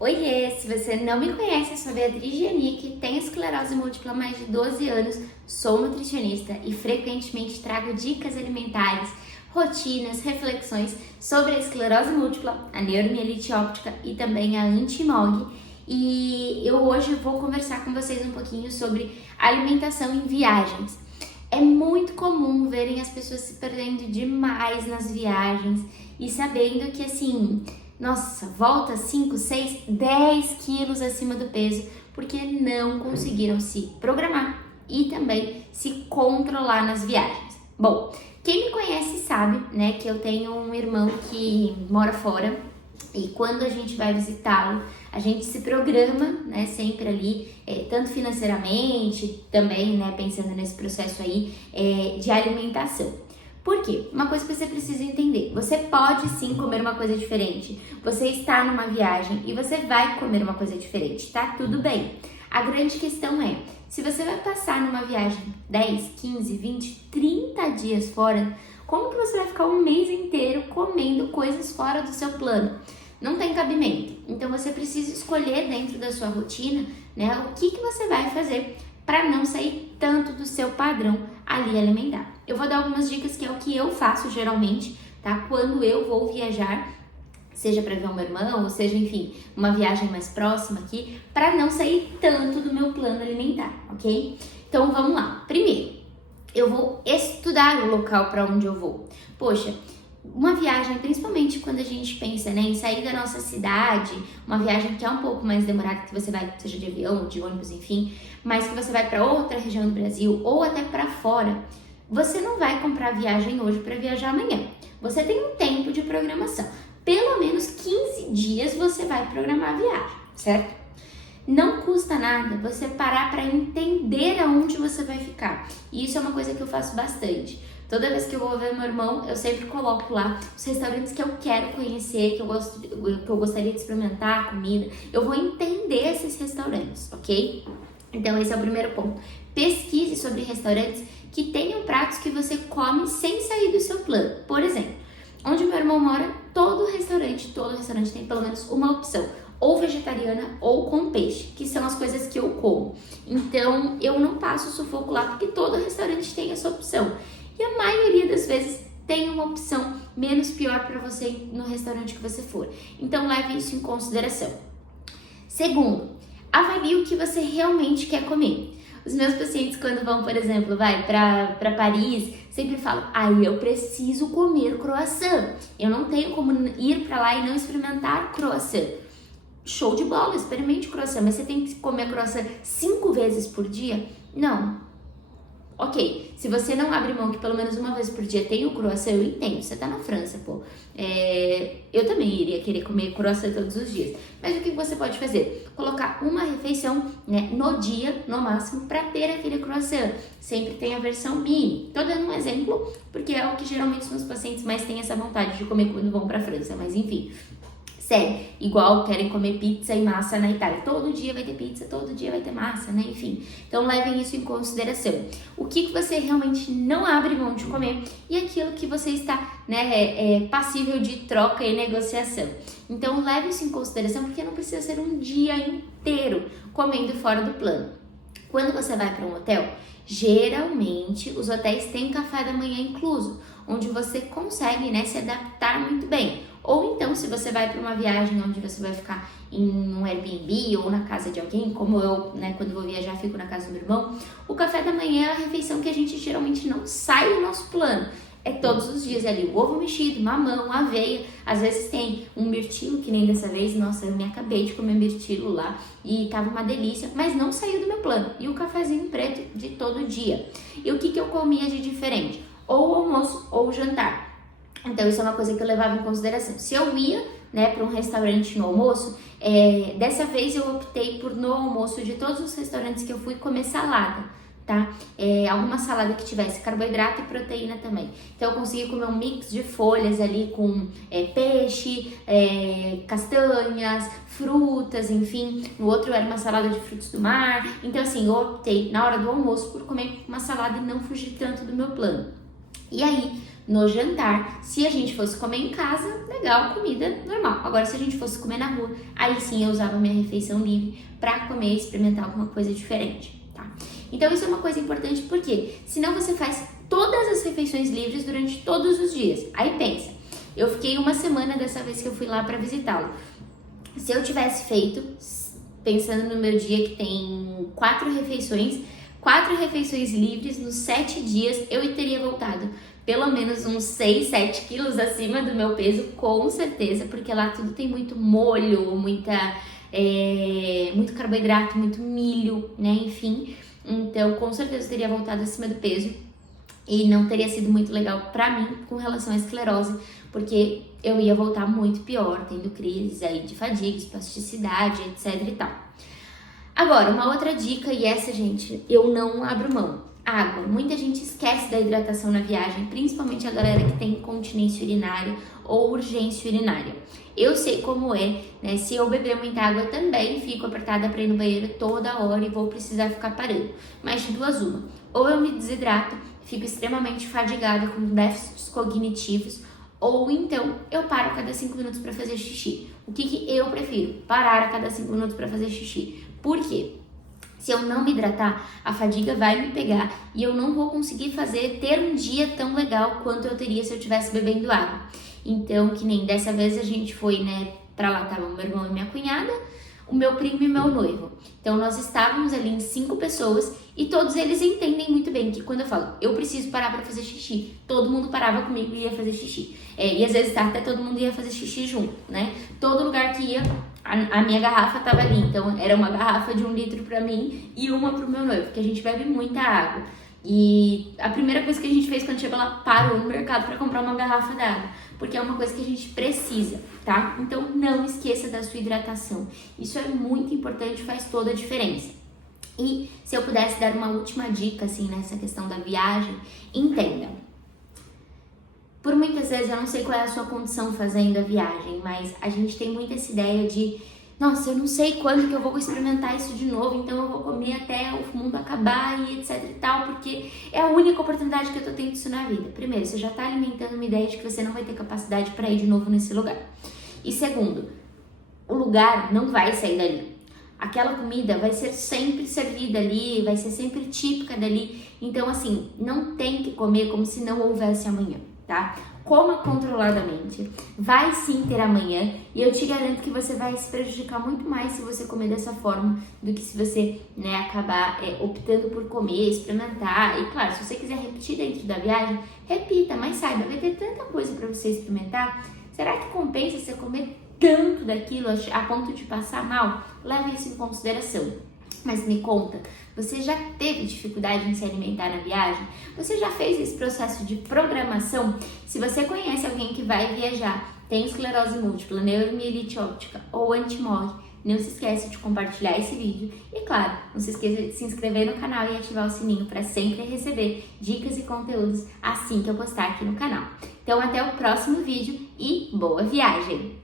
Oiê, se você não me conhece, eu sou a Beatriz Gianic, tenho esclerose múltipla há mais de 12 anos, sou nutricionista e frequentemente trago dicas alimentares, rotinas, reflexões sobre a esclerose múltipla, a neuromielite óptica e também a anti-MOG. E eu hoje vou conversar com vocês um pouquinho sobre alimentação em viagens. É muito comum verem as pessoas se perdendo demais nas viagens e sabendo que assim, nossa, volta 5, 6, 10 quilos acima do peso porque não conseguiram se programar e também se controlar nas viagens. Bom, quem me conhece sabe, né, que eu tenho um irmão que mora fora e quando a gente vai visitá-lo, a gente se programa, né, sempre ali, tanto financeiramente, também, né, pensando nesse processo aí de alimentação. Por quê? Uma coisa que você precisa entender, você pode sim comer uma coisa diferente, você está numa viagem e você vai comer uma coisa diferente, tá? Tudo bem. A grande questão é, se você vai passar numa viagem 10, 15, 20, 30 dias fora, como que você vai ficar um mês inteiro comendo coisas fora do seu plano? Não tem cabimento. Então você precisa escolher dentro da sua rotina, né, o que você vai fazer para não sair tanto do seu padrão ali alimentar. Eu vou dar algumas dicas que é o que eu faço geralmente, tá? Quando eu vou viajar, seja para ver o meu irmão, ou seja, enfim, uma viagem mais próxima aqui, para não sair tanto do meu plano alimentar, ok? Então vamos lá. Primeiro, eu vou estudar o local para onde eu vou. Poxa, uma viagem, principalmente quando a gente pensa, né, em sair da nossa cidade, uma viagem que é um pouco mais demorada, que você vai, seja de avião, de ônibus, enfim, mas que você vai para outra região do Brasil ou até para fora, você não vai comprar viagem hoje para viajar amanhã. Você tem um tempo de programação. Pelo menos 15 dias você vai programar a viagem, certo? Não custa nada você parar para entender aonde você vai ficar. E isso é uma coisa que eu faço bastante. Toda vez que eu vou ver meu irmão, eu sempre coloco lá os restaurantes que eu quero conhecer, que eu gostaria de experimentar a comida. Eu vou entender esses restaurantes, ok? Então esse é o primeiro ponto. Pesquise sobre restaurantes que tenham pratos que você come sem sair do seu plano. Por exemplo, onde meu irmão mora, todo restaurante tem pelo menos uma opção, ou vegetariana ou com peixe, que são as coisas que eu como. Então eu não passo sufoco lá porque todo restaurante tem essa opção. E a maioria das vezes tem uma opção menos pior para você no restaurante que você for. Então leve isso em consideração. Segundo, avalie o que você realmente quer comer. Os meus pacientes, quando vão, por exemplo, para Paris, sempre falam, eu preciso comer croissant. Eu não tenho como ir para lá e não experimentar croissant. Show de bola, experimente croissant, mas você tem que comer croissant 5 vezes por dia? Não. Ok, se você não abre mão que pelo menos uma vez por dia tem o croissant, eu entendo, você tá na França, pô. Eu também iria querer comer croissant todos os dias. Mas o que você pode fazer? Colocar uma refeição, né, no dia, no máximo, para ter aquele croissant. Sempre tem a versão mini. Tô dando um exemplo, porque é o que geralmente os meus pacientes mais têm essa vontade de comer quando vão pra França, mas enfim. Sério, igual querem comer pizza e massa na Itália. Todo dia vai ter pizza, todo dia vai ter massa, né? Enfim, então levem isso em consideração. O que você realmente não abre mão de comer e aquilo que você está, né, passível de troca e negociação. Então leve isso em consideração porque não precisa ser um dia inteiro comendo fora do plano. Quando você vai para um hotel, geralmente os hotéis têm café da manhã incluso, onde você consegue, né, se adaptar muito bem. Ou então, se você vai para uma viagem onde você vai ficar em um Airbnb ou na casa de alguém, como eu, né, quando vou viajar, fico na casa do meu irmão, o café da manhã é a refeição que a gente geralmente não sai do nosso plano. É todos os dias ali, o ovo mexido, mamão, aveia, às vezes tem um mirtilo, que nem dessa vez, nossa, eu me acabei de comer mirtilo lá e tava uma delícia, mas não saiu do meu plano. E o cafezinho preto de todo dia. E o que eu comia de diferente? Ou o almoço ou o jantar. Então isso é uma coisa que eu levava em consideração. Se eu ia, né, para um restaurante no almoço, dessa vez eu optei por no almoço de todos os restaurantes que eu fui comer salada, tá? Alguma salada que tivesse carboidrato e proteína também. Então eu consegui comer um mix de folhas ali com peixe, castanhas, frutas, enfim. No outro era uma salada de frutos do mar. Então assim, eu optei na hora do almoço por comer uma salada e não fugir tanto do meu plano. E aí, no jantar. Se a gente fosse comer em casa, legal, comida normal. Agora, se a gente fosse comer na rua, aí sim eu usava minha refeição livre para comer e experimentar alguma coisa diferente, tá? Então isso é uma coisa importante, porque senão você faz todas as refeições livres durante todos os dias. Aí pensa, eu fiquei uma semana dessa vez que eu fui lá para visitá-lo. Se eu tivesse feito, pensando no meu dia que tem 4 refeições livres nos 7 dias, eu teria voltado pelo menos uns 6, 7 quilos acima do meu peso, com certeza, porque lá tudo tem muito molho, muito carboidrato, muito milho, né, enfim. Então, com certeza eu teria voltado acima do peso e não teria sido muito legal pra mim com relação à esclerose, porque eu ia voltar muito pior, tendo crises aí de fadiga, espasticidade, etc e tal. Agora, uma outra dica, e essa, gente, eu não abro mão. Água. Muita gente esquece da hidratação na viagem, principalmente a galera que tem incontinência urinária ou urgência urinária. Eu sei como é, né? Se eu beber muita água, eu também fico apertada para ir no banheiro toda hora e vou precisar ficar parando. Mas de duas uma. Ou eu me desidrato, fico extremamente fadigada com déficits cognitivos, ou então eu paro a cada 5 minutos para fazer xixi. O que eu prefiro? Parar a cada 5 minutos para fazer xixi. Por quê? Se eu não me hidratar, a fadiga vai me pegar e eu não vou conseguir ter um dia tão legal quanto eu teria se eu estivesse bebendo água. Então, que nem dessa vez a gente foi, né, pra lá tava o meu irmão e minha cunhada, o meu primo e meu noivo. Então, nós estávamos ali em 5 pessoas e todos eles entendem muito bem que quando eu falo, eu preciso parar pra fazer xixi, todo mundo parava comigo e ia fazer xixi. E às vezes até todo mundo ia fazer xixi junto, né? Todo lugar que ia, a minha garrafa tava ali. Então, era uma garrafa de 1 litro pra mim e uma pro meu noivo, porque a gente bebe muita água. E a primeira coisa que a gente fez quando chegou lá, parou no mercado para comprar uma garrafa d'água, porque é uma coisa que a gente precisa, tá? Então não esqueça da sua hidratação. Isso é muito importante, faz toda a diferença. E se eu pudesse dar uma última dica, assim, nessa questão da viagem, entenda. Por muitas vezes, eu não sei qual é a sua condição fazendo a viagem, mas a gente tem muito essa ideia de nossa, eu não sei quando que eu vou experimentar isso de novo, então eu vou comer até o mundo acabar e etc e tal, porque é a única oportunidade que eu tô tendo isso na vida. Primeiro, você já tá alimentando uma ideia de que você não vai ter capacidade para ir de novo nesse lugar. E segundo, o lugar não vai sair dali. Aquela comida vai ser sempre servida ali, vai ser sempre típica dali. Então, assim, não tem que comer como se não houvesse amanhã, tá? Coma controladamente, vai sim ter amanhã e eu te garanto que você vai se prejudicar muito mais se você comer dessa forma do que se você, né, acabar optando por comer, experimentar. E claro, se você quiser repetir dentro da viagem, repita, mas saiba, vai ter tanta coisa para você experimentar. Será que compensa você comer tanto daquilo a ponto de passar mal? Leve isso em consideração. Mas me conta, você já teve dificuldade em se alimentar na viagem? Você já fez esse processo de programação? Se você conhece alguém que vai viajar, tem esclerose múltipla, neuromielite óptica ou anti-MOG, não se esqueça de compartilhar esse vídeo. E claro, não se esqueça de se inscrever no canal e ativar o sininho para sempre receber dicas e conteúdos assim que eu postar aqui no canal. Então até o próximo vídeo e boa viagem!